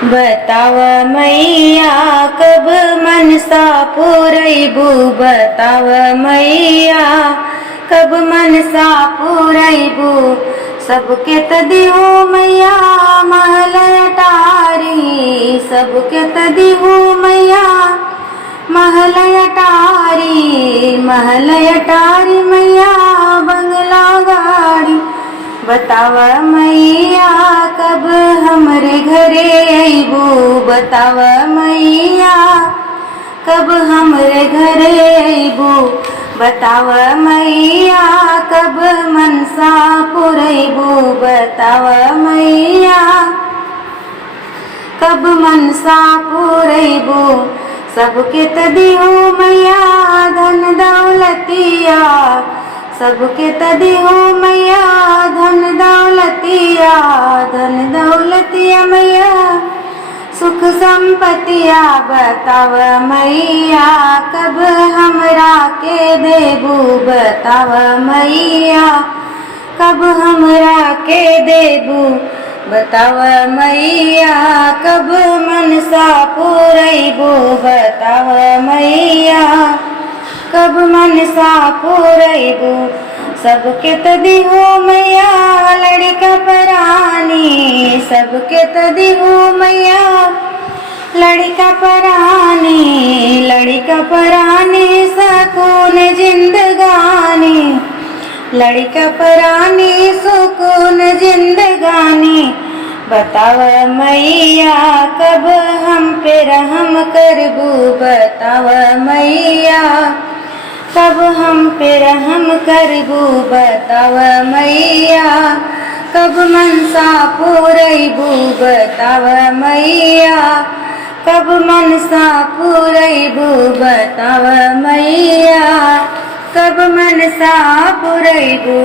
बताव मैया कब मनसा पूरैबू, बताव मैया कब मनसा पूरैबू। सबके तदिहू मैया महल अटारी, सबके तदिहू मैया महल अटारी, महल अटारी मैया बंगला गाड़ी। बताव मैया कब हमरे घरे अइबू, बताव मैया कब हमरे घरे अइबू। बताव मैया कब मनसा पुरैबू, बताव मैया कब मनसा पुरैबू। सबके तदिहू मैया धन दौलतिया, सबके तदिहू मैया धन दौलतिया, धन दौलतिया मैया सुख संपतिया। बताव मैया कब हमरा के देबू, बताव मैया कब हमरा के देबू। बताव मैया कब मनसा पुरैबू, बताव मैया कब मनसा पुरैबू। सबके तदिहू मैया लड़का परानी, सबके तदिहू मैया लड़का परानी, लड़का परानी सुकून जिंदगानी, लड़का परानी सुकून जिंदगानी। बताव मैया कब हम पे रहम करबू, बताव मैया कब हम पे रहम करबू। बताव मैया कब मनसा पुरैबू, बताव मैया कब मनसा पुरैबू। बताव मैया कब मनसा पुरैबू।